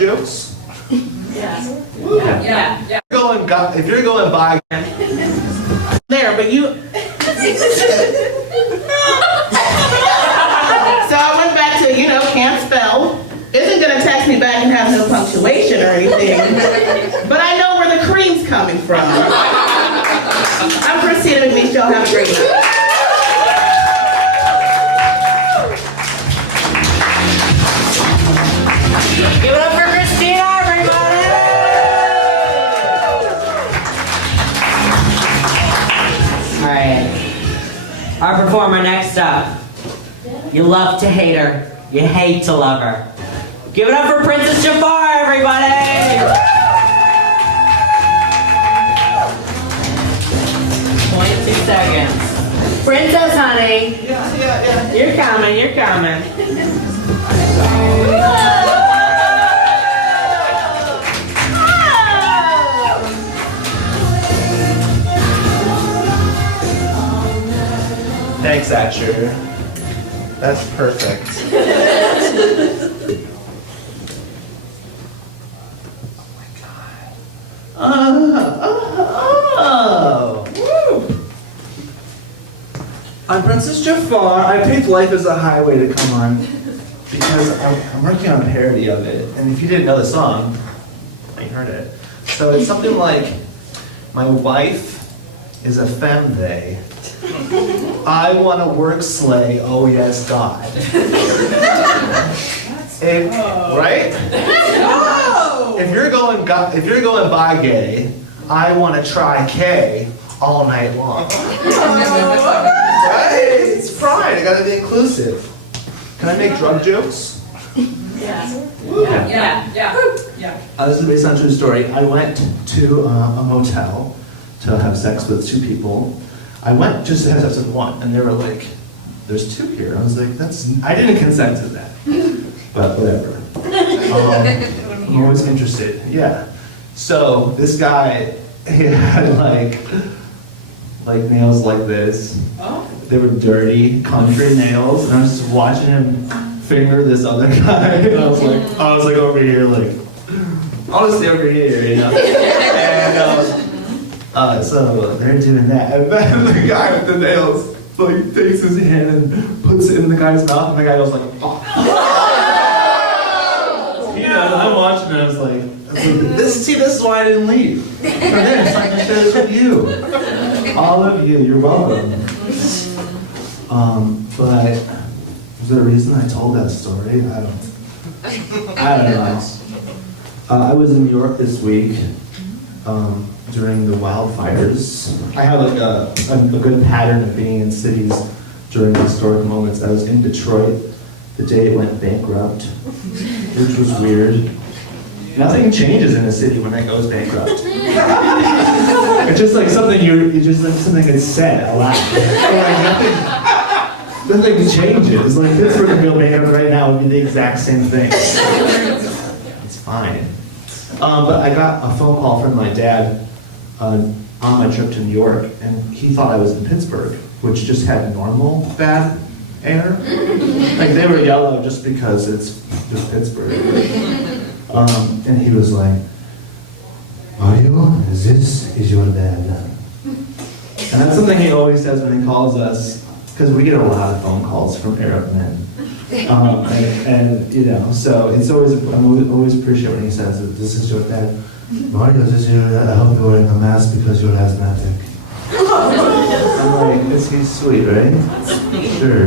jokes? Yeah. If you're going by There, but you. So I went back to, can't spell. Isn't gonna text me back and have no punctuation or anything. But I know where the cream's coming from. I'm Christina McBeach. Y'all have a great night. Give it up for Christina, everybody! Alright. Our performer next up. You love to hate her. You hate to love her. Give it up for Princess Jafar, everybody! 22 seconds. Princess, honey. Yeah. You're coming. Thanks, Asher. That's perfect. Oh my god. I'm Princess Jafar. I picked Life as a Highway to come on because I'm working on a parody of it. And if you didn't know the song, I heard it. So it's something like, my wife is a femme. I want to work sleigh, oh yes, God. Right? If you're going by gay, I want to try K all night long. Right? It's pride. I gotta be inclusive. Can I make drug jokes? Yeah. This is based on a true story. I went to a motel to have sex with two people. I went just to have sex with one, and they were like, "There's two here." I was like, I didn't consent to that, but whatever. I'm always interested. Yeah. So this guy, he had like nails like this. Oh. They were dirty country nails, and I was just watching him finger this other guy, and I was like over here, like, I'll just stay over here, And so they're doing that, and then the guy with the nails like takes his hand and puts it in the guy's mouth, and the guy goes like, oh. I'm watching it. I was like, this is why I didn't leave. For this, I can share this with you. All of you, you're welcome. But is there a reason I told that story? I don't know. I was in New York this week during the wildfires. I have like a good pattern of being in cities during historic moments. I was in Detroit the day it went bankrupt, which was weird. Nothing changes in a city when it goes bankrupt. It's just like something something that's said a lot. Nothing changes. Like Pittsburgh and go bankrupt right now would be the exact same thing. It's fine. But I got a phone call from my dad on my trip to New York, and he thought I was in Pittsburgh, which just had normal bad air. Like they were yellow just because it's just Pittsburgh. And he was like, Mario, this is your dad. And that's something he always says when he calls us, because we get a lot of phone calls from Arab men. So it's always, I always appreciate when he says that this is your dad. Mario, this is your dad. I hope you're wearing a mask because you're asthmatic. I'm like, he's sweet, right? Sure.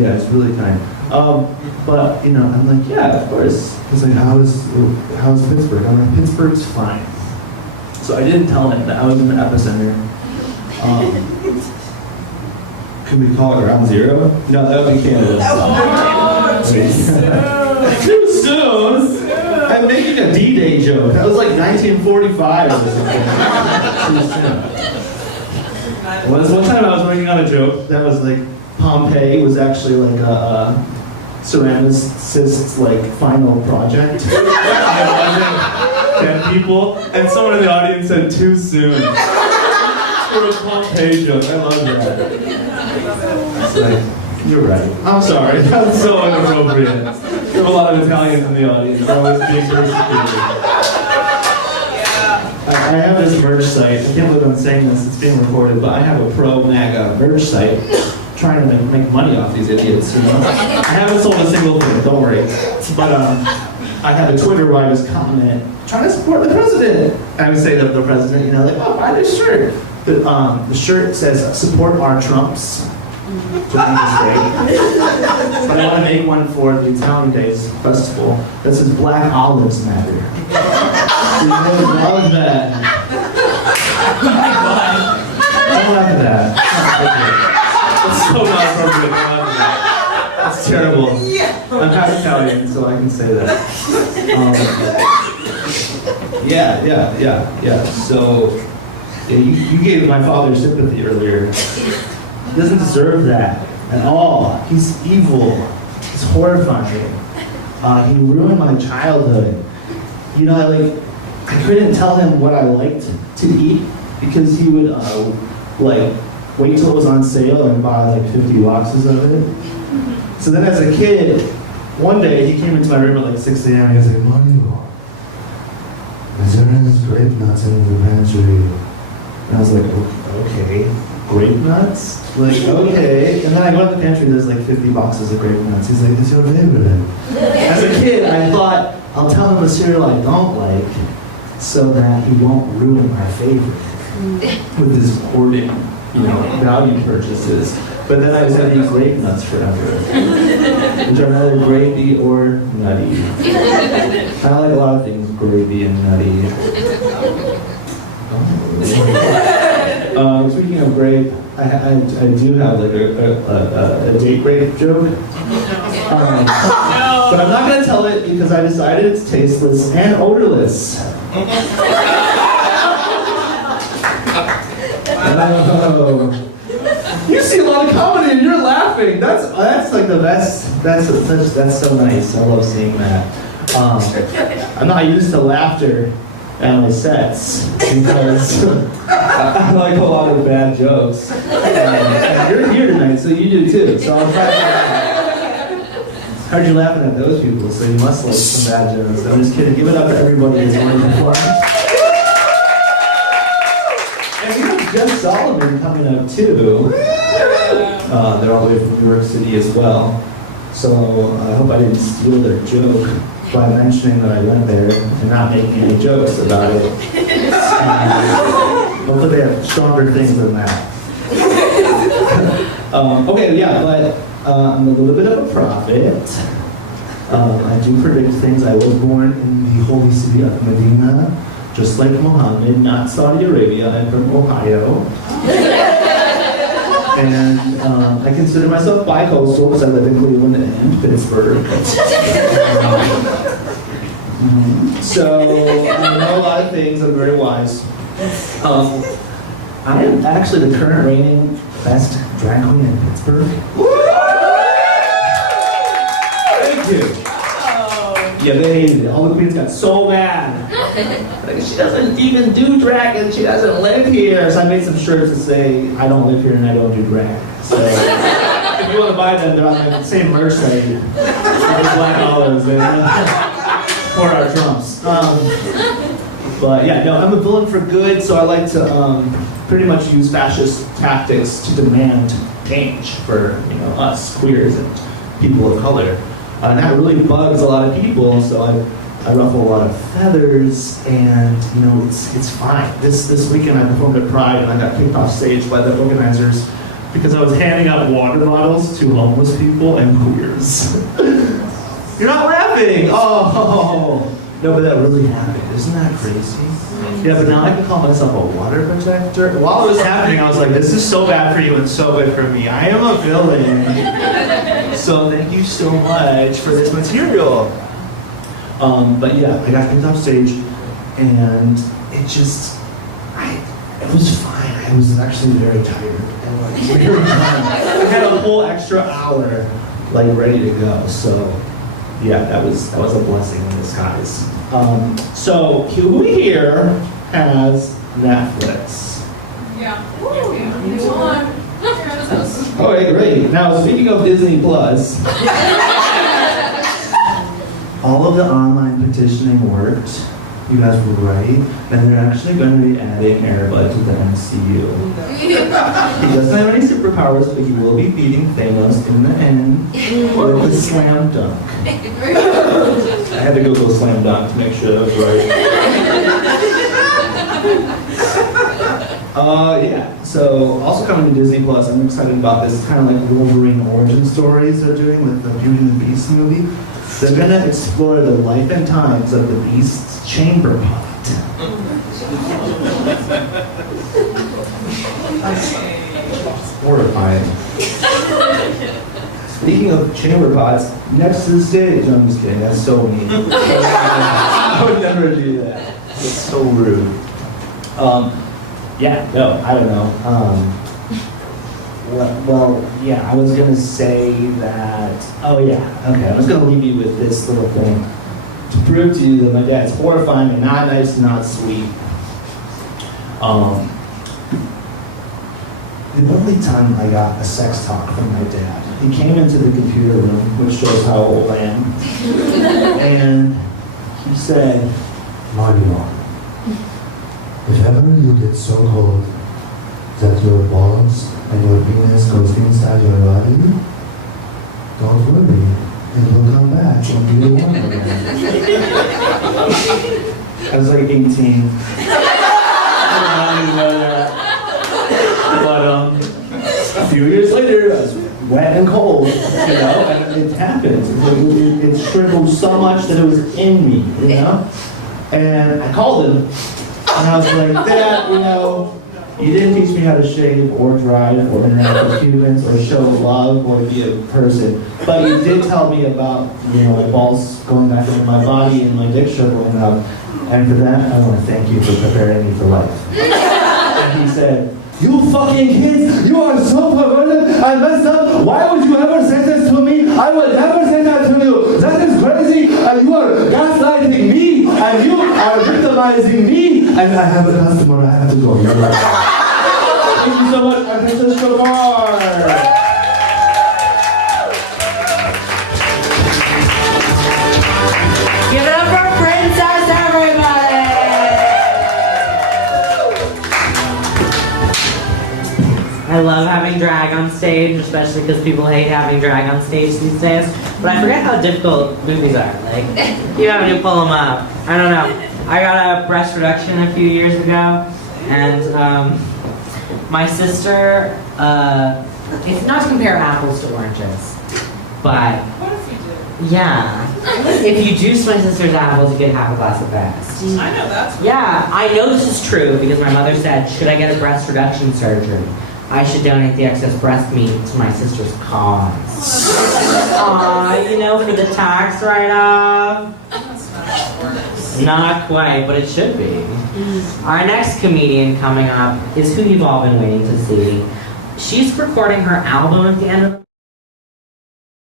Yeah, it's really kind. But I'm like, yeah, of course. He's like, how's Pittsburgh? I'm like, Pittsburgh's fine. So I didn't tell him that I was in the epicenter. Can we call it Ground Zero? No, that would be Canada. Too soon. I'm making a D-Day joke. That was like 1945 or something. Too soon. One time I was working on a joke that was like, Pompeii was actually like a ceramicist's like final project. It wasn't 10 people, and someone in the audience said too soon. For a Pompeii joke, I love that. It's like, you're right. I'm sorry, that's so inappropriate. There are a lot of Italians in the audience. They're always being persecuted. I have this merch site. I can't believe I'm saying this. It's being recorded, but I have a pro-MAGA merch site trying to make money off these idiots, you know? I haven't sold a single thing, don't worry. But I have a Twitter where I just comment, trying to support the president. I would say to the president, you know, like, oh, buy this shirt. The shirt says, support our Trumps. But I want to make one for the Italian Days Festival that says Black Olives Matter. So you would love that. Don't laugh at that. That's so not appropriate. Don't laugh at that. That's terrible. I'm half Italian, so I can say that. Yeah. So you gave my father sympathy earlier. He doesn't deserve that at all. He's evil. He's horrifying. He ruined my childhood. You know, I couldn't tell him what I liked to eat because he would wait till it was on sale and buy like 50 boxes of it. So then as a kid, one day he came into my room at like 6 a.m. and he was like, Mario, is there any grape nuts in the pantry? And I was like, okay, grape nuts? Like, okay. And then I go to the pantry and there's like 50 boxes of grape nuts. He's like, it's your favorite. As a kid, I thought, I'll tell him a cereal I don't like so that he won't ruin my favorite with his hoarding, value purchases. But then I just had to eat grape nuts forever, which are neither gravy or nutty. I like a lot of things gravy and nutty. Speaking of grape, I do have like a date grape joke. But I'm not going to tell it because I decided it's tasteless and odorless. Oh. You see a lot of comedy and you're laughing. That's like the best. That's so nice. I love seeing that. I'm not used to laughter at my sets because I like a lot of bad jokes. And you're here tonight, so you do too. So I'll try to heard you laughing at those people, so you must like some bad jokes. I'm just kidding. Give it up to everybody who's going to perform. And we have Jeff Solomon coming up too. They're all the way from New York City as well. So I hope I didn't steal their joke by mentioning that I went there and not making any jokes about it. Hopefully they have stronger things than that. But I'm a little bit of a prophet. I do predict things. I was born in the holy city of Medina, just like Muhammad, not Saudi Arabia. I'm from Ohio. And I consider myself bi-coastal because I live in Cleveland and Pittsburgh. So I know a lot of things. I'm very wise. I am actually the current reigning best drag queen in Pittsburgh. Thank you. Yeah, they hated it. All the queens got so mad. Like, she doesn't even do drag and she doesn't live here. So I made some shirts that say, I don't live here and I don't do drag. So if you want to buy them, they're on the same merch site. Black Olives for our Trumps. I'm a villain for good, so I like to pretty much use fascist tactics to demand change for us queers and people of color. And that really bugs a lot of people, so I ruffle a lot of feathers, and it's fine. This weekend I performed at Pride, and I got kicked off stage by the organizers because I was handing out water bottles to homeless people and queers. You're not laughing! Oh! No, but that really happened. Isn't that crazy? Yeah, but now I can call myself a water protector. While it was happening, I was like, this is so bad for you and so good for me. I am a villain. So thank you so much for this material. I got kicked off stage, and it was fine. I was actually very tired. And very tired. I had a whole extra hour, ready to go. So, yeah, that was a blessing in disguise. So who here has Netflix? Yeah. Okay, great. Now, speaking of Disney Plus, all of the online petitioning worked. You guys were right, and they're actually going to be adding Airbud to the MCU. He doesn't have any superpowers, but he will be beating Thanos in the end with a slam dunk. I had to Google slam dunk to make sure that was right. Yeah, so also coming to Disney Plus, I'm excited about this kind of like Wolverine origin stories they're doing with the Beauty and the Beast movie. They're gonna explore the life and times of the Beast's chamber pot. Horrifying. Speaking of chamber pots, next to the stage. I'm just kidding, that's so mean. I would never do that. It's so rude. Yeah, no, I don't know. Well, yeah, I was gonna say that, oh yeah, okay, I was gonna leave you with this little thing to prove to you that my dad's horrifying and not nice, not sweet. The only time I got a sex talk from my dad, he came into the computer room, which shows how old I am, and he said, Mario, if ever you get so cold that your balls and your penis goes inside your body, don't worry, it will come back and be warm again. I was like 18. But a few years later, I was wet and cold, you know, and it happens. It shriveled so much that it was in me, you know? And I called him, and I was like, Dad, you know, you didn't teach me how to shave or drive or interact with humans or show love or be a person, but you did tell me about, you know, my balls going back into my body and my dick shriveling up, and for that, I want to thank you for preparing me for life. And he said, you fucking kids, you are so perverted and messed up. Why would you ever say this to me? I would never say that to you. That is crazy, and you are gaslighting me, and you are victimizing me. And I have a customer, I have to go. You're right. Thank you so much, I'm Princess Jafar. Give it up for Princess, everybody! I love having drag on stage, especially because people hate having drag on stage these days. But I forget how difficult movies are. Like, you have to pull them up. I don't know. I got a breast reduction a few years ago, and my sister, it's not to compare apples to oranges, but What if you do? yeah, if you juice my sister's apples, you get half a glass of fast. I know that's Yeah, I know this is true because my mother said, should I get a breast reduction surgery? I should donate the excess breast meat to my sister's cause. Aw, you know, for the tax write-off. That's not how it works. Not quite, but it should be. Our next comedian coming up is who you've all been waiting to see. She's recording her album at the end of the